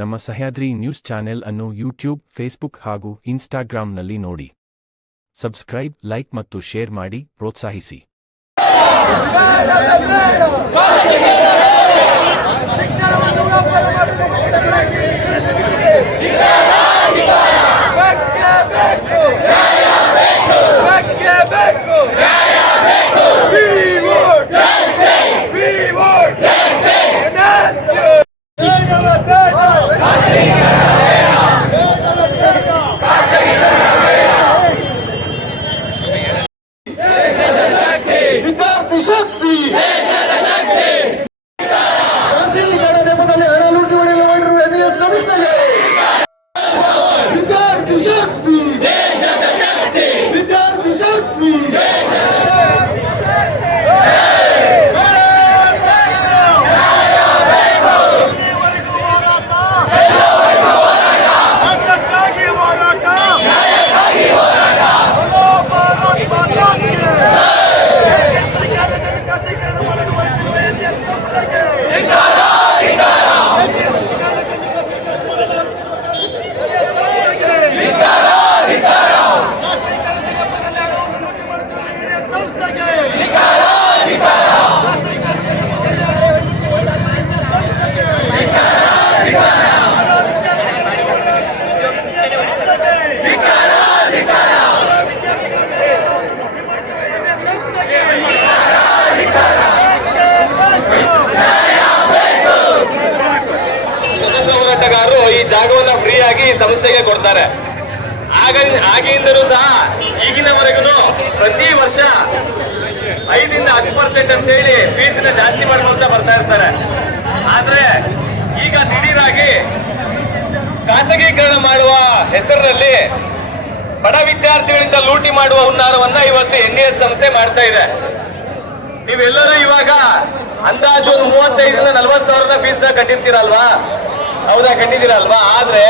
ನಮ್ಮ Sahyadri news channel ಅನ್ನು YouTube, Facebook ಹಾಗೂ ಇನ್ಸ್ಟಾಗ್ರಾಂನಲ್ಲಿ ನೋಡಿ. ಸಬ್ಸ್ಕ್ರೈಬ್, ಲೈಕ್ ಮತ್ತು ಶೇರ್ ಮಾಡಿ ಪ್ರೋತ್ಸಾಹಿಸಿ. ಶಕ್ತಿ ದೇಶದ ಶಕ್ತಿ ರಾಸಾಯನಿಕ ನೆಪದಲ್ಲಿ ಹಣ ಲೂಟಿ ಹೊಡೆಯಲು ಹೊರಟಿರುವ ಎನ್ಎಸ್ ಸಂಸ್ಥೆಗೆ ವಿದ್ಯಾರ್ಥಿ ಶಕ್ತಿ ದೇಶದ ಶಕ್ತಿ ವಿದ್ಯಾರ್ಥಿ ಶಕ್ತಿ ದೇಶದ ಈ ಜಾಗವನ್ನ ಫ್ರೀ ಆಗಿ ಸಂಸ್ಥೆಗೆ ಕೊಡ್ತಾರೆ. ಆಗಿಂದಲೂ ಸಹ ಈಗಿನವರೆಗೂ ಪ್ರತಿ ವರ್ಷ 5 ರಿಂದ 10% ಅಂತ ಹೇಳಿ ಫೀಸಿನ ಜಾಸ್ತಿ ಮಾಡ್ಕೊಳ್ತಾ ಬರ್ತಾ ಇರ್ತಾರೆ. ಆದ್ರೆ ಈಗ ದಿಢೀರಾಗಿ ಖಾಸಗೀಕರಣ ಮಾಡುವ ಹೆಸರಿನಲ್ಲಿ ಬಡ ವಿದ್ಯಾರ್ಥಿಗಳಿಂದ ಲೂಟಿ ಮಾಡುವ ಹುನ್ನಾರವನ್ನ ಇವತ್ತು ಎನ್ಎಸ್ ಸಂಸ್ಥೆ ಮಾಡ್ತಾ ಇದೆ. ನೀವೆಲ್ಲರೂ ಇವಾಗ ಅಂದಾಜು 35 ರಿಂದ 40 ಸಾವಿರದ ಫೀಸ್ ಕಟ್ಟಿರ್ತೀರಲ್ವಾ? ಹೌದಾ, ಕಟ್ಟಿದ್ದೀರಲ್ವಾ? ಆದ್ರೆ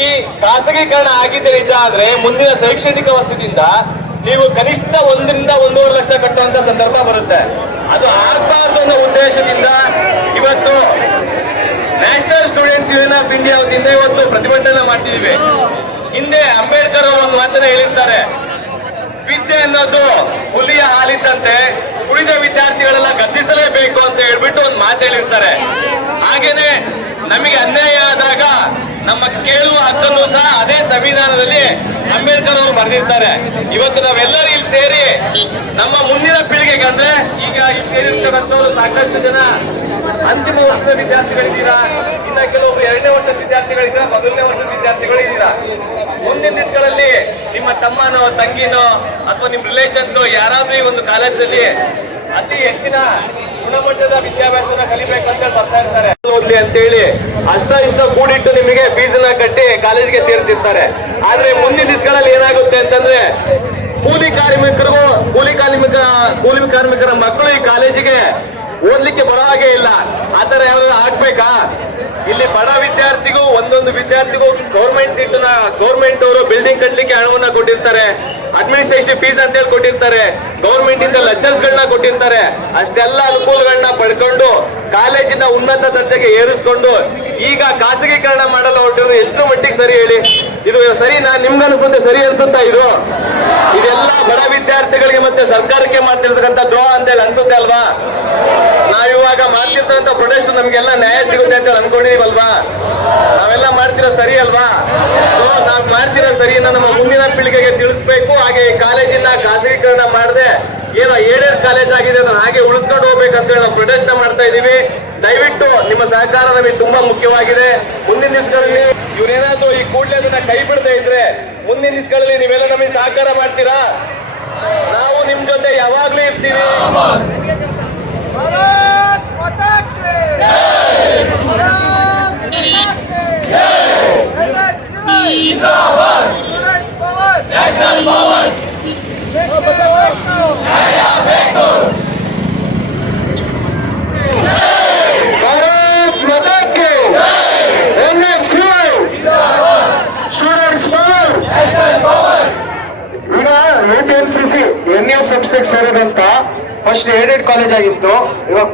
ಈ ಖಾಸಗೀಕರಣ ಆಗಿದ್ದ ನಿಜ ಆದ್ರೆ ಮುಂದಿನ ಶೈಕ್ಷಣಿಕ ವರ್ಷದಿಂದ ನೀವು ಕನಿಷ್ಠ 1 ರಿಂದ 1.5 ಲಕ್ಷ ಕಟ್ಟುವಂತ ಸಂದರ್ಭ ಬರುತ್ತೆ. ಅದು ಆಗಬಾರ್ದು ಅನ್ನೋ ಉದ್ದೇಶದಿಂದ ಇವತ್ತು national students union of India ವತಿಯಿಂದ ಇವತ್ತು ಪ್ರತಿಭಟನೆ ಮಾಡ್ತಿದೀವಿ. ಹಿಂದೆ ಅಂಬೇಡ್ಕರ್ ಅವರು ಒಂದು ಮಾತನ್ನ ಹೇಳಿರ್ತಾರೆ, ವಿದ್ಯೆ ಅನ್ನೋದು ಹುಲಿಯ ಹಾಲಿದ್ದಂತೆ, ಉಳಿದ ವಿದ್ಯಾರ್ಥಿಗಳೆಲ್ಲ ಗತಿಸಲೇಬೇಕು ಅಂತ ಹೇಳ್ಬಿಟ್ಟು ಒಂದು ಮಾತು ಹೇಳಿರ್ತಾರೆ. ಹಾಗೇನೆ ನಮಗೆ ಅನ್ಯಾಯ ಆದಾಗ ನಮ್ಮ ಕೇಳುವ ಹಕ್ಕನ್ನು ಸಹ ಅದೇ ಸಂವಿಧಾನದಲ್ಲಿ ಅಂಬೇಡ್ಕರ್ ಅವರು ಬರೆದಿರ್ತಾರೆ. ಇವತ್ತು ನಾವೆಲ್ಲರೂ ಇಲ್ಲಿ ಸೇರಿ ನಮ್ಮ ಮುಂದಿನ ಪೀಳಿಗೆಗೆ, ಅಂದ್ರೆ ಈಗ ಇಲ್ಲಿ ಸೇರಿರ್ತಕ್ಕಂಥವ್ರು ಸಾಕಷ್ಟು ಜನ ಅಂತಿಮ ವರ್ಷದ ವಿದ್ಯಾರ್ಥಿಗಳಿದ್ದೀರಾ, ಇನ್ನ ಕೆಲವೊಬ್ರು 2ನೇ ವರ್ಷದ ವಿದ್ಯಾರ್ಥಿಗಳಿದ್ದೀರಾ, ಮೊದಲನೇ ವರ್ಷದ ವಿದ್ಯಾರ್ಥಿಗಳು ಇದ್ದೀರಾ. ಮುಂದಿನ ದಿವಸಗಳಲ್ಲಿ ನಿಮ್ಮ ತಮ್ಮನೋ ತಂಗಿನೋ ಅಥವಾ ನಿಮ್ ರಿಲೇಷನ್ ಯಾರಾದ್ರೂ ಈ ಒಂದು ಕಾಲೇಜಲ್ಲಿ ಅತಿ ಹೆಚ್ಚಿನ ಗುಣಮಟ್ಟದ ವಿದ್ಯಾಭ್ಯಾಸನ ಕಲಿಬೇಕಂತ ಬರ್ತಾ ಇರ್ತಾರೆ. ಓದ್ಲಿ ಅಂತ ಹೇಳಿ ಇಷ್ಟ ಕೂಡಿಟ್ಟು ನಿಮಗೆ ಫೀಸನ್ನ ಕಟ್ಟಿ ಕಾಲೇಜ್ಗೆ ಸೇರಿಸಿರ್ತಾರೆ. ಆದ್ರೆ ಮುಂದಿನ ದಿವಸಗಳಲ್ಲಿ ಏನಾಗುತ್ತೆ ಅಂತಂದ್ರೆ ಕೂಲಿ ಕಾರ್ಮಿಕರ ಮಕ್ಕಳು ಈ ಕಾಲೇಜಿಗೆ ಓದ್ಲಿಕ್ಕೆ ಬರೋ ಹಾಗೆ ಇಲ್ಲ. ಆತರ ಯಾವ್ದಾದ್ರು ಆಗ್ಬೇಕಾ? ಇಲ್ಲಿ ಬಡ ವಿದ್ಯಾರ್ಥಿಗೂ ಒಂದೊಂದು ವಿದ್ಯಾರ್ಥಿಗೂ ಗೌರ್ಮೆಂಟ್ ಅವರು ಬಿಲ್ಡಿಂಗ್ ಕಟ್ಟಲಿಕ್ಕೆ ಹಣವನ್ನ ಕೊಟ್ಟಿರ್ತಾರೆ, ಅಡ್ಮಿನಿಸ್ಟ್ರೇಟಿವ್ ಫೀಸ್ ಅಂತ ಹೇಳಿ ಕೊಟ್ಟಿರ್ತಾರೆ, ಗೌರ್ಮೆಂಟ್ ಇಂದ ಲೆಕ್ಚರ್ಸ್ ಗಳನ್ನ ಕೊಟ್ಟಿರ್ತಾರೆ. ಅಷ್ಟೆಲ್ಲ ಅನುಕೂಲಗಳನ್ನ ಪಡ್ಕೊಂಡು ಕಾಲೇಜಿನ ಉನ್ನತ ದರ್ಜೆಗೆ ಏರಿಸ್ಕೊಂಡು ಈಗ ಖಾಸಗೀಕರಣ ಮಾಡಲು ಹೊರಟಿರೋದು ಎಷ್ಟು ಮಟ್ಟಿಗೆ ಸರಿ ಹೇಳಿ? ಇದು ಸರಿನಾ? ನಿಮ್ಗನ್ಸುತ್ತೆ ಸರಿ ಅನ್ಸುತ್ತಾ? ಇದೆಲ್ಲ ಬಡ ವಿದ್ಯಾರ್ಥಿಗಳಿಗೆ ಮತ್ತೆ ಸರ್ಕಾರಕ್ಕೆ ಮಾಡ್ತಿರ್ತಕ್ಕಂಥ ದ್ರೋಹ ಅಂತ ಹೇಳಿ ಅನ್ಸುತ್ತೆ ಅಲ್ವಾ? ನಾವಿವಾಗ ಮಾಡ್ತಿರ್ತಕ್ಕಂಥ ಪ್ರೊಟೆಸ್ಟ್ ನಮ್ಗೆಲ್ಲ ನ್ಯಾಯ ಸಿಗುತ್ತೆ ಅಂತ ಅನ್ಕೊಂಡಿದೀವಲ್ವಾ? ನಾವೆಲ್ಲ ಮಾಡ್ತಿರೋ ಸರಿ ಅಲ್ವಾ? ನಾವ್ ಮಾಡ್ತಿರೋ ಸರಿ ನಮ್ಮ ಮುಂದಿನ ಪೀಳಿಗೆಗೆ ತಿಳಿಸ್ಬೇಕು. ಹಾಗೆ ಈ ಕಾಲೇಜಿನ ಖಾಸಗೀಕರಣ ಮಾಡದೆ ಏನೋ ಏಡೇಡ್ ಕಾಲೇಜ್ ಆಗಿದೆ ಅದನ್ನ ಹಾಗೆ ಉಳಿಸ್ಕೊಂಡು ಹೋಗ್ಬೇಕಂತ ಹೇಳಿ ನಾವು ಪ್ರೊಟೆಸ್ಟ್ ಮಾಡ್ತಾ ಇದೀವಿ. ದಯವಿಟ್ಟು ನಿಮ್ಮ ಸಹಕಾರ ನಮಗೆ ತುಂಬಾ ಮುಖ್ಯವಾಗಿದೆ. ಮುಂದಿನ ದಿವಸಗಳಲ್ಲಿ ಇವ್ರೇನಾದ್ರು ಈ ಕೂಡಲೇ ಅದನ್ನ ಕೈ ಬಿಡದೆ ಇದ್ರೆ ಮುಂದಿನ ದಿವಸಗಳಲ್ಲಿ ನೀವೆಲ್ಲ ನಮಗೆ ಸಹಕಾರ ಮಾಡ್ತೀರಾ? ನಾವು ನಿಮ್ ಜೊತೆ ಯಾವಾಗ್ಲೂ ಇರ್ತೀವಿ. ಎನ್ಎಸ್ ಸಂಸ್ಥೆಗೆ ಸೇರಿದಂತ ಫಸ್ಟ್ ಏಡೆಡ್ ಕಾಲೇಜ್ ಆಗಿತ್ತು, ಇವಾಗ